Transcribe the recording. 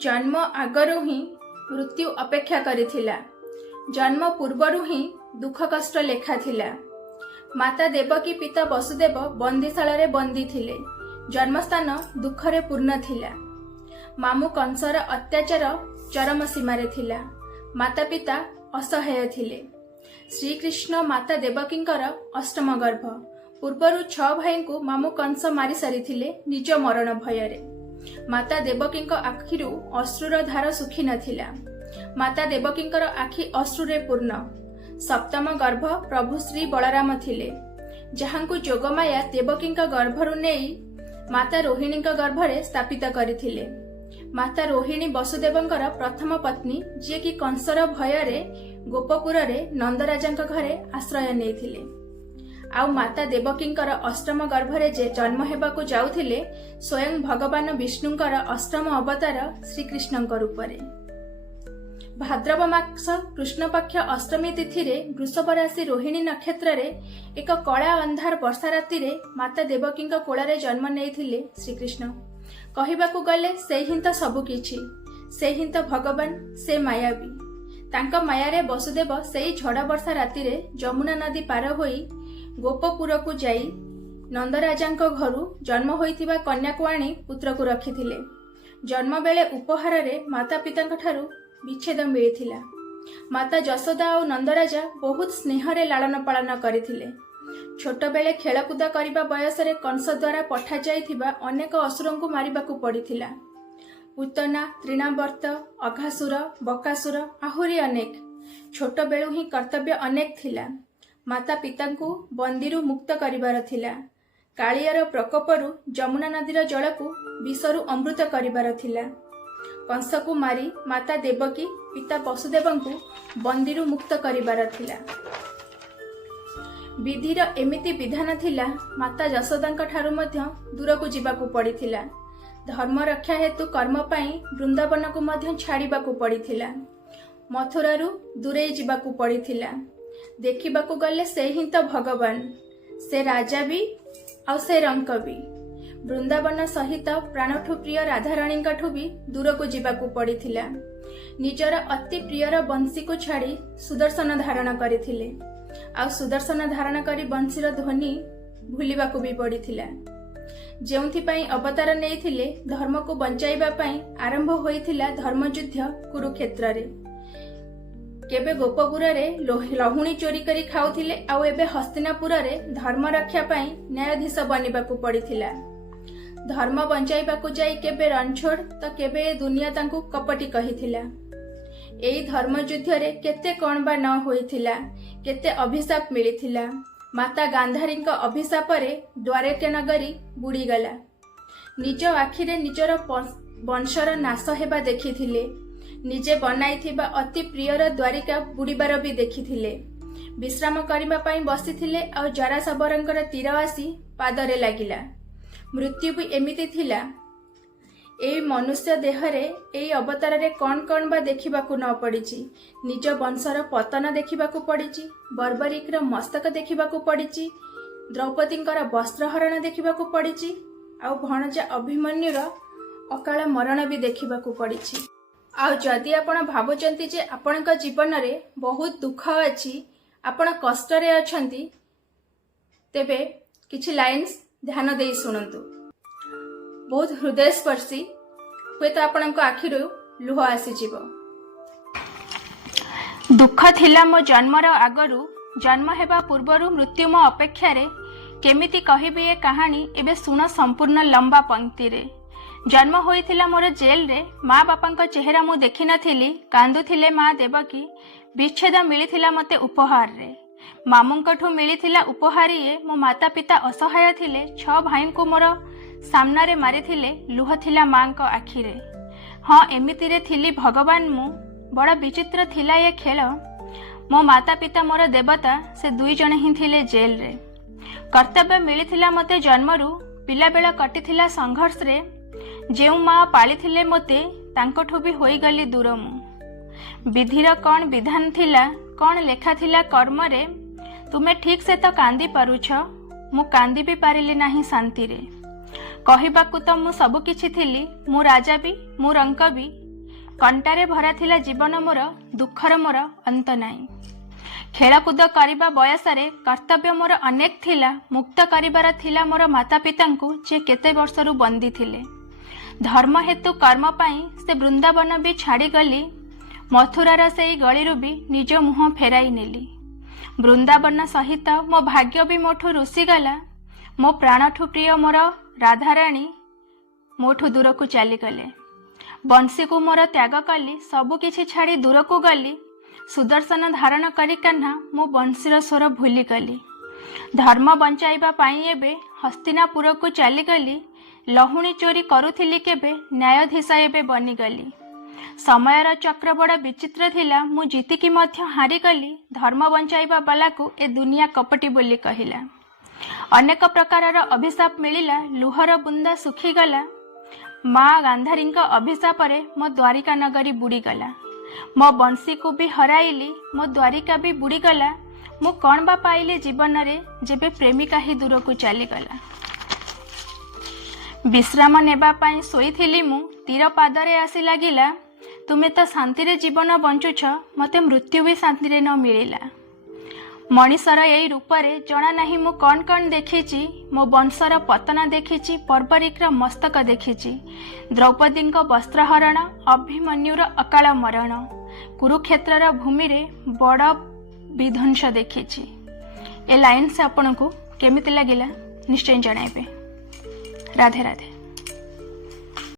जन्म आगरू ही मृत्यु अपेक्षा करिथिला। जन्म पूर्वरु ही दुख कष्ट लेखा थिला। माता देवकी पिता वसुदेव बंदीशाला बंदी थिले। जन्मस्थान दुखरे पूर्ण थिला। मामू कंसर अत्याचार चरम सीमारे थिला। माता पिता असहाय थिले। श्रीकृष्ण माता देवकींकर अष्टम गर्भ। पूर्वरु 6 भाई को मामू कंस मारी सारी थिले निज मरण भୟରେ। माता देवकींक आखिरु अश्रुर धार सुखी नथिला। माता देवकींकर आखि अश्रुरे पूर्ण। सप्तम गर्भ प्रभु श्री बलराम थिले, जहांकु जोगमाया देवकींक गर्भरु नेई माता रोहिणींक गर्भरे स्थापित करिथिले। माता रोहिणी वसुदेवंकर प्रथम पत्नी, जे कि कंसर भୟରେ गोपपुररे नंदराजांक घरे आश्रय नेइथिले। आउ माता देवकींकर अष्टम गर्भरे जे जन्म हेबाकु जाउथिले स्वयं भगवान विष्णुंकर अष्टम अवतार श्रीकृष्णंक रूपरे। भाद्रव मास कृष्ण पक्ष अष्टमी तिथि रे वृषभ राशि रोहिणी नक्षत्र रे एक कला अंधार वर्षा राति रे माता देवकींक कोଳରେ जन्म नेइथिले श्रीकृष्ण। कहिबाकु गले से हिं तो सबु किछि, से हिं तो भगवान, से मायावी। तांक मायारे वसुदेव सेई झड़ वर्षा राति रे जमुना नदी पार होई गोपपुर को जाई नंदराजांक घरु जन्म होइथिबा कन्या को आनी पुत्र को रखिथिले। जन्म बेले उपहार रे माता पितांक ठारू विच्छेद मिलिथिला। माता यशोदा और नंदराजा बहुत स्नेह रे लालन पालन करिथिले। छोट बेले खेलकूद करिबा बयस रे कंस द्वारा पठा जाइथिबा अनेक असुरं को मारिबाकू पड़िथिला। पूतना, तृणावर्त, अघासुर, बकासुर आहुरी अनेक। छोट बेलू ही कर्तव्य अनेक थिला। माता पितांकू बंदीरु मुक्त करिबार थिला। कालियार प्रकोपरु जमुना नदीर जलकू विषरु अमृत करिबार थिला। कंस को मारी माता देवकी पिता वसुदेवंकू बंदीरु मुक्त करिबार थिला। विधिर एमिति विधान थिला, माता यशोदांक ठारू मध्य दूर को जीवाकू पड़िथिला। धर्म रक्षा हेतु कर्म पाई वृंदावन को मध्य छाड़िबाकू पड़िथिला। मथुरारू दूरे जीवाकू पड़िथिला। देखिबाकू गले से ही तो भगवान, से राजा भी और से रंक भी। वृंदावन सहित प्राणठू प्रिय राधाराणी भी दूर को जीवाकू पड़िथिला। निजर अति प्रियर बंशी को छाड़ी सुदर्शन धारण करथिले। आ सुदर्शन धारण करी बंशीर ध्वनि भूलिबाकू भी पड़िथिला। जेउथिपाई अवतार नेइथिले धर्म को बंचाइबा पाई आरंभ होइथिला धर्मयुद्ध कुरुक्षेत्र रे। केबे गोपपुर रे लहुणी चोरी करी खाउथिले, आउ एबे हस्तिनापुर रे धर्म रक्षा पाई न्यायाधीश बनिबाकू पड़िथिला। धर्म बंचाइबाकू जाई केबे रणछोड़ तो केबे दुनिया तांकू कपटी कहिथिला। एई धर्मयुद्ध रे केते कोन बा न होइथिला, केते अभिशाप मिलिथिला। माता गांधारींक अभिशाप रे द्वारका नगरी बुड़ी गला। निज आखिरे निजर वंशर नाश हेबा देखिथिले। निजे बनाइथिबा अति प्रियर द्वारिका बुड़ीबार भी देखिथिले। विश्राम करिबा पाई बसिथिले आ जरासबरंकर तीर आसी पादरे लागिला। मृत्यु भी एमिति थिला। एई मनुष्य देहरे एई अवतार रे कौन कौन बा देखिबाकू न पड़िछि। निज वंशर पतन देखिबाकू पड़िछि, बर्बरीकर मस्तक देखिबाकू पड़िछि, द्रौपदींकर वस्त्रहरण देखिबाकू पड़िछि, आ भणजा अभिमन्युर अकाल मरण भी देखिबाकू पड़िछि। आउ जदि आपण भाबुचंती जे आपणक जीवन रे बहुत दुख अछि, आपण कष्ट रे अछंती, तेबे किछि लाइन्स ध्यान देई सुनंतु। बहुत हृदयस्पर्शी, हुए तो आपणक आखिरु लुह आसीजिव। दुख थिला मो जन्मर आगरू, जन्म हेबा पूर्वरु मृत्यु मो अपेक्षा रे। केमिति कहिबी ए कहानी एबे सुन संपूर्ण लंबा पंक्ति रे। जन्म होइथिला मोर जेल रे। माँ बापांक चेहरा मु देखि नथिली। कांदुथिले माँ देवकी। विच्छेद मिलिथिला मते उपहार रे। मामुंकठू मिलिथिला उपहारी ए। मो माता पिता असहाय थिले। 6 भाई को मोर सामना रे मारिथिले। लुह थिला माँ को आखिरे। हाँ, एमिति रे थिली भगवान मु। बड़ा विचित्र थिला ये खेल। मो माता पिता मोर देवता, से 2 जण ही थिले जेल रे। कर्तव्य मिलिथिला मते जन्मरू। पिला बेला कटिथिला संघर्ष रे। जेउ माँ पालिथिले मोते, तांकठू भी होई गली दूर मु। विधिर कौन विधान थिला, कौन लेखा थिला कर्म रे। तुमे ठीक से तो कांदी पारुछ, मु कांदी भी पारिली नाही शांति रे। कहिबाकू तो मु सबु किछि थिली। मु राजा भी, मु रंक भी, कंटारे भरा थिला जीवन मोर, दुखर मोर अंत नाही। खेलकूद करबा बयसरे कर्तव्य मोर अनेक थिला, मुक्त करिबार थिला मोर माता पितांकु जे केते वर्षरु बंदी थिले। धर्म हेतु कर्म पाई से वृंदावन भी छाड़ी गली, मथुरार से गलीरु भी निज मुह फेराई नेली। वृंदावन सहित मो भाग्य भी मोठू रुषिगला। मो प्राणठू प्रिय मोर राधाराणी मोठू दूर को चलीगले। बंशी को मोर त्याग कली, सबु किछि छाड़ी दूर को गली। सुदर्शन धारण करी कान्हा मो बंशीर स्वर भूली गली। धर्म बंचाइबा पाई एबे हस्तिनापुर को चलीगली। लहुणी चोरी करुथिली केबे, न्यायाधीश एबे बनीगली। समयर चक्र बड़ विचित्र थिला, मु जीतिकी मध्य हारिगली। धर्म बंचाइबा बाला को ए दुनिया कपटी बोली कहिला। अनेक प्रकारर अभिशाप मिलिला, लुहर बुंदा सुखीगला। माँ गांधारी अभिशाप रे मो द्वारिका नगरी बुड़ीगला। मो बंशी को भी हराइली, मो द्वारिका भी बुड़ीगला। मु कौन बा पाइली जीवन रे, जेबे प्रेमिका ही दूर को चलीगला। विश्राम नेबा पाई सोईथिली मु, तीर पादरे आसी लागिला। तुमे तो शांति रे जीवन बंचुछ, मते मृत्यु भी शांति रे न मिलिला। मनीषर यही रूप रे जना नहीं मु कौन कौन देखिची। मो वंशर पतन देखिची, पर्वरिक्र मस्तक देखिची। द्रौपदी वस्त्रहरण, अभिमन्युर अकाल मरण, कुरुक्षेत्रर भूमि रे बड़ विध्वंस देखिची। ए लाइन से आपन को केमिति लागिला निश्चय जणाइबे। राधे राधे।